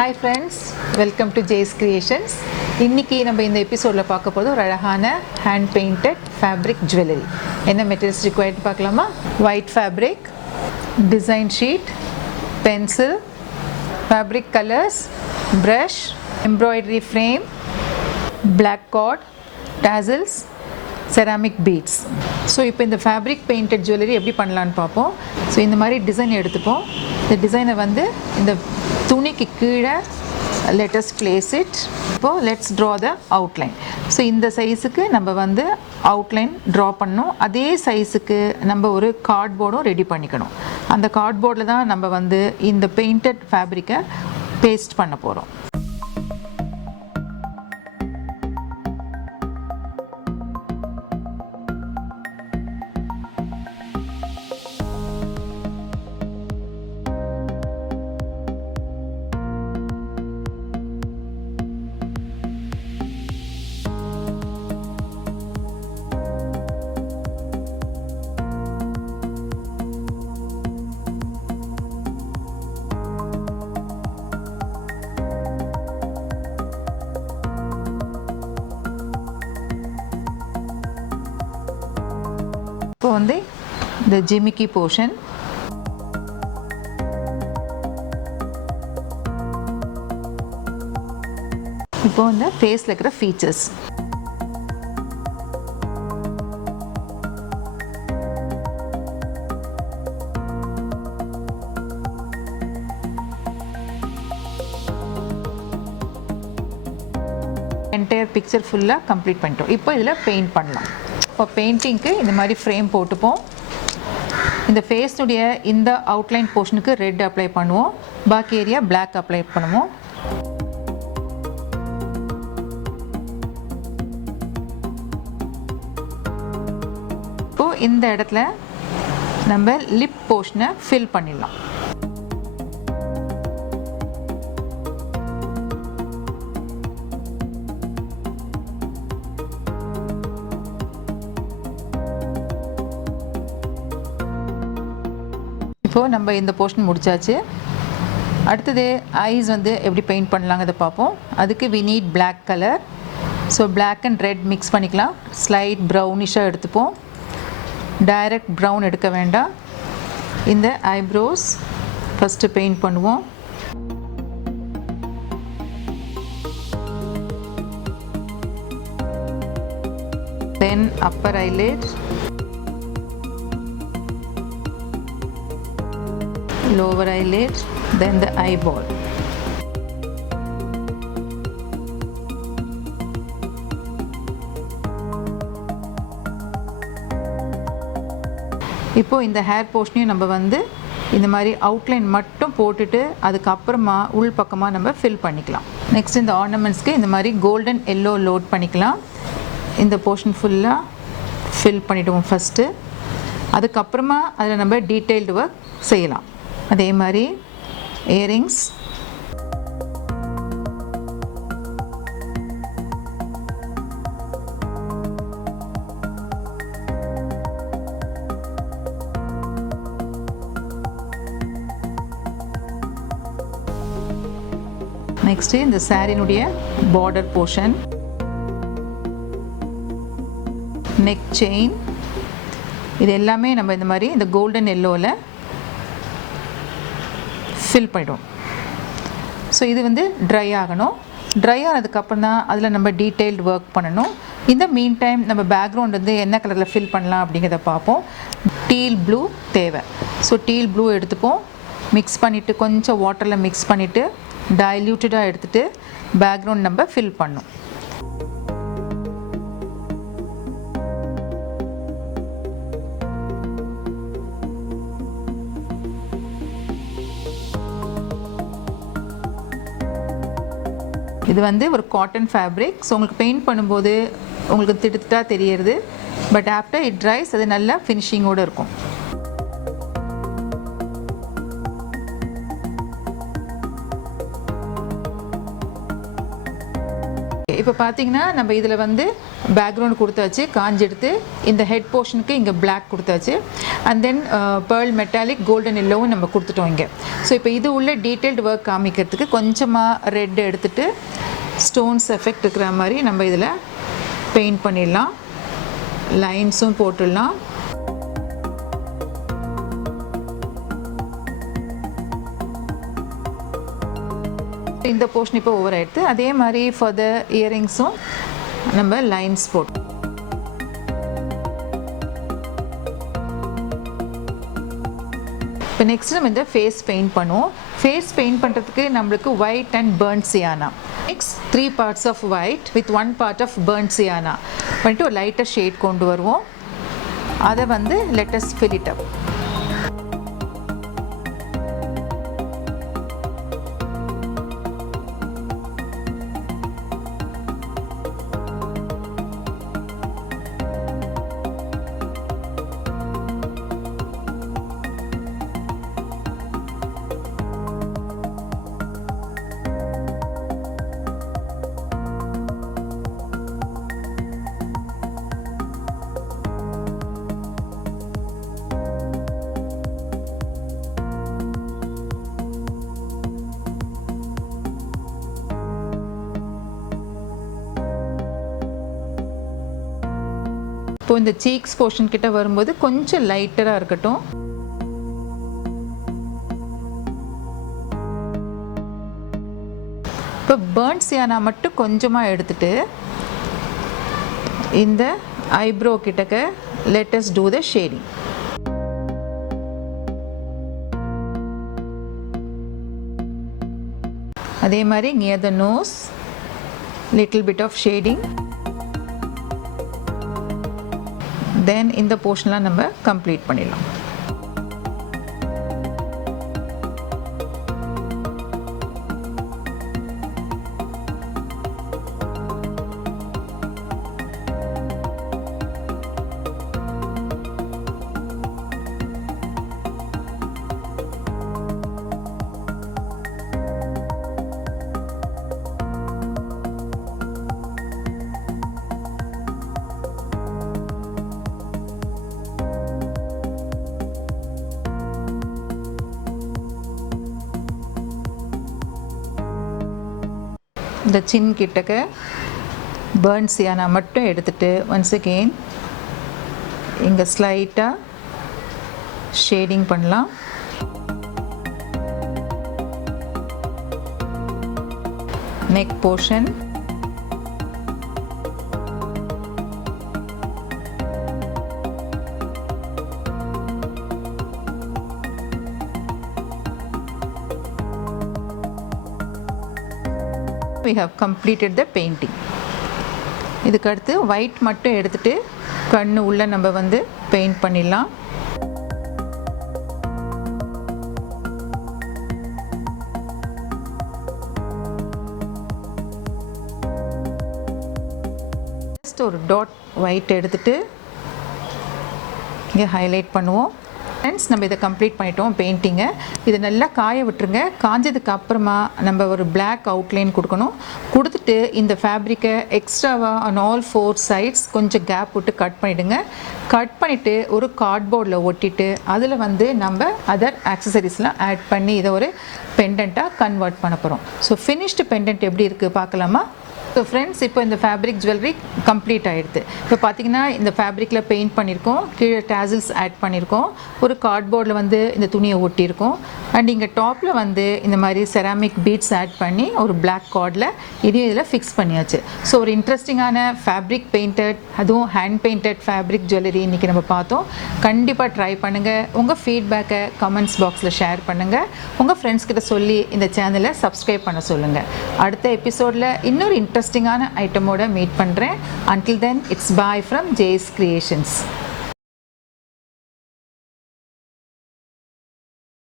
Hi friends, welcome to Jay's Creations. இன்னைக்கு நம்ம இந்த எபிசோட்ல பார்க்க போறது ஒரு அழகான hand painted fabric jewelry. என்ன மெட்டீரியல்ஸ் required பார்க்கலாமா? White fabric, design sheet, pencil, fabric colors, brush, embroidery frame, black cord, tassels, ceramic beads. So இப்போ இந்த ஃபேப்ரிக் பெயிண்டட் ஜுவல்லரி எப்படி பண்ணலான்னு பார்ப்போம். ஸோ இந்த மாதிரி டிசைன் எடுத்துப்போம். இந்த டிசைனை வந்து இந்த துணிக்கு கீழே let us place it. இப்போது let's draw the outline. So இந்த சைஸுக்கு நம்ம வந்து அவுட்லைன் ட்ரா பண்ணணும். அதே சைஸுக்கு நம்ம ஒரு கார்ட்போர்டும் ரெடி பண்ணிக்கணும். அந்த கார்ட்போர்டில் தான் நம்ம வந்து இந்த பெயிண்டட் ஃபேப்ரிக்கை பேஸ்ட் பண்ண போகிறோம். இப்போ வந்து இந்த ஜிமிக்கி போர்ஷன், இப்போ இந்த ஃபேஸில் இருக்கிற ஃபீச்சர்ஸ், என்டையர் பிக்சர் ஃபுல்லாக கம்ப்ளீட் பண்ணிட்டோம். இப்போ இதில் பெயிண்ட் பண்ணலாம். இப்போ பெயிண்டிங்க்கு இந்த மாதிரி ஃப்ரேம் போட்டுப்போம். இந்த ஃபேஸுடைய இந்த அவுட்லைன் போர்ஷனுக்கு ரெட் அப்ளை பண்ணுவோம், பாக்கி ஏரியா பிளாக் அப்ளை பண்ணுவோம். இப்போது இந்த இடத்துல நம்ம லிப் போர்ஷனை ஃபில் பண்ணிடலாம். இப்போது நம்ம இந்த போர்ஷன் முடிச்சாச்சு. அடுத்தது ஐஸ் வந்து எப்படி பெயிண்ட் பண்ணலாங்கிறத பார்ப்போம். அதுக்கு we need black color. So black and red mix பண்ணிக்கலாம். ஸ்லைட் ப்ரௌனிஷாக எடுத்துப்போம். டைரக்ட் ப்ரௌன் எடுக்க வேண்டாம். இந்த ஐப்ரோஸ் ஃபஸ்ட்டு பெயிண்ட் பண்ணுவோம். Then upper eyelid, lower eyelid, then the eyeball. இப்போ இந்த ஹேர் போர்ஷனையும் நம்ம வந்து இந்த மாதிரி அவுட்லைன் மட்டும் போட்டுட்டு அதுக்கப்புறமா உள் பக்கமாக நம்ம ஃபில் பண்ணிக்கலாம். நெக்ஸ்ட் இந்த ஆர்னமெண்ட்ஸ்க்கு இந்த மாதிரி கோல்டன் எல்லோ லோட் பண்ணிக்கலாம். இந்த போர்ஷன் ஃபுல்லாக ஃபில் பண்ணிவிடுவோம் ஃபஸ்ட்டு. அதுக்கப்புறமா அதில் நம்ம டீட்டெயில்டு ஒர்க் செய்யலாம். அதே மாதிரி இயரிங்ஸ், நெக்ஸ்ட்டு இந்த சாரினுடைய பார்டர் போர்ஷன், நெக் செயின், இது எல்லாமே நம்ம இந்த மாதிரி இந்த கோல்டன் எல்லோவில் ஃபில் பண்ணிவிடும். ஸோ இது வந்து ட்ரை ஆகணும். ட்ரை ஆனதுக்கப்புறம் தான் அதில் நம்ம டீட்டெயில்டு ஒர்க் பண்ணணும். இந்த மீன் டைம் நம்ம பேக்ரவுண்ட் வந்து என்ன கலரில் ஃபில் பண்ணலாம் அப்படிங்கிறத பார்ப்போம். டீல் ப்ளூ தேவை. ஸோ டீல் ப்ளூ எடுத்துப்போம். மிக்ஸ் பண்ணிவிட்டு கொஞ்சம் வாட்டரில் மிக்ஸ் பண்ணிவிட்டு டைல்யூட்டடாக எடுத்துகிட்டு பேக்ரவுண்ட் நம்ம ஃபில் பண்ணணும். இது வந்து ஒரு காட்டன் ஃபேப்ரிக். ஸோ உங்களுக்கு பெயிண்ட் பண்ணும்போது உங்களுக்கு திட்டுத்திட்டாக தெரியறது, பட் ஆஃப்டர் இட் ட்ரைஸ் அது நல்லா ஃபினிஷிங்கோடு இருக்கும். இப்போ பார்த்தீங்கன்னா நம்ம இதில் வந்து பேக்ரவுண்ட் கொடுத்தாச்சு, காஞ்செடுத்து இந்த ஹெட் போர்ஷனுக்கு இங்கே பிளாக் கொடுத்தாச்சு. And then pearl metallic golden எல்லோவும் நம்ம கொடுத்துட்டோம் இங்கே. ஸோ இப்போ இது உள்ள டீட்டெயில்டு ஒர்க் காமிக்கிறதுக்கு கொஞ்சமாக ரெட் எடுத்துகிட்டு ஸ்டோன்ஸ் எஃபெக்ட் இருக்கிற மாதிரி நம்ம இதில் பெயிண்ட் பண்ணிடலாம். லைன்ஸும் போட்டுடலாம். இந்த போர்ஷன் இப்போ ஓவர் ஆகிடுது. அதே மாதிரி ஃபார் த இயரிங்ஸும் நம்ம லைன்ஸ் போட்டு இப்போ நெக்ஸ்ட் நம்ம இந்த ஃபேஸ் பெயிண்ட் பண்ணுவோம். ஃபேஸ் பெயிண்ட் பண்ணுறதுக்கு நம்மளுக்கு white and burnt sienna, next 3 parts of white with 1 part of burnt sienna பண்ணிட்டு ஒரு லைட்டாக ஷேட் கொண்டு வருவோம். அதை வந்து let us fill it up. இப்போ இந்த சீக்ஸ் போர்ஷன் கிட்ட வரும்போது கொஞ்சம் லைட்டராக இருக்கட்டும். இப்போ பர்ன்ட் சியானா மட்டும் கொஞ்சமாக எடுத்துட்டு இந்த ஐப்ரோ கிட்டக்க let us do the shading. அதே மாதிரி near the nose little bit of shading. Then இந்த போர்ஷன்லாம் நம்ம கம்ப்ளீட் பண்ணிடலாம். இந்த சின் கிட்டக்க பர்ன்ட் சியானா மட்டும் எடுத்துட்டு ஒன்ஸ் அகெயின் இங்கே ஸ்லைட்டாக ஷேடிங் பண்ணலாம். Neck portion we have completed the painting. இதுக்கு அடுத்து ஒயிட் மட்டும் எடுத்துட்டு கண்ணு உள்ள நம்ம வந்து பெயிண்ட் பண்ணிடலாம். ஜஸ்ட் ஒரு டாட் ஒயிட் எடுத்துட்டு இங்கே ஹைலைட் பண்ணுவோம். ஃப்ரெண்ட்ஸ், நம்ம இதை கம்ப்ளீட் பண்ணிட்டோம் பெயிண்டிங்கை. இதை நல்லா காய விட்டுருங்க. காஞ்சதுக்கு அப்புறமா நம்ம ஒரு பிளாக் அவுட்லைன் கொடுக்கணும். கொடுத்துட்டு இந்த ஃபேப்ரிக்கை எக்ஸ்ட்ராவாக ஆன் ஆல் 4 sides கொஞ்சம் கேப் விட்டு கட் பண்ணிவிடுங்க. கட் பண்ணிவிட்டு ஒரு கார்ட்போர்டில் ஒட்டிட்டு அதில் வந்து நம்ம அதர் ஆக்சசரிஸ்லாம் ஆட் பண்ணி இதை ஒரு பெண்டண்ட்டாக கன்வெர்ட் பண்ண போகிறோம். ஸோ ஃபினிஷ்டு பெண்டன்ட் எப்படி இருக்குது பார்க்கலாமா? ஸோ ஃப்ரெண்ட்ஸ், இப்போ இந்த ஃபேப்ரிக் ஜுவல்லரி கம்ப்ளீட் ஆகிடுது. இப்போ பார்த்தீங்கன்னா இந்த ஃபேப்ரிக்கில் பெயிண்ட் பண்ணியிருக்கோம், கீழே டேசில்ஸ் ஆட் பண்ணியிருக்கோம், ஒரு கார்ட்போர்டில் வந்து இந்த துணியை ஒட்டியிருக்கோம். அண்ட் இங்கே டாப்பில் வந்து இந்த மாதிரி செராமிக் பீட்ஸ் ஆட் பண்ணி ஒரு பிளாக் கார்டில் இதையும் இதில் ஃபிக்ஸ் பண்ணியாச்சு. ஸோ ஒரு இன்ட்ரெஸ்டிங்கான ஃபேப்ரிக் பெயிண்டட், அதுவும் ஹேண்ட் பெயிண்டட் ஃபேப்ரிக் ஜுவல்லரி இன்றைக்கி நம்ம பார்த்தோம். கண்டிப்பாக ட்ரை பண்ணுங்கள். உங்கள் ஃபீட்பேக்கை கமெண்ட்ஸ் பாக்ஸில் ஷேர் பண்ணுங்கள். உங்கள் ஃப்ரெண்ட்ஸ் கிட்ட சொல்லி இந்த சேனலை சப்ஸ்கிரைப் பண்ண சொல்லுங்கள். அடுத்த எபிசோடில் இன்னொரு இன்ட்ரெஸ்டிங்கான ஐட்டமோட மீட் பண்ணுறேன். Until then, it's bye from J's Creations.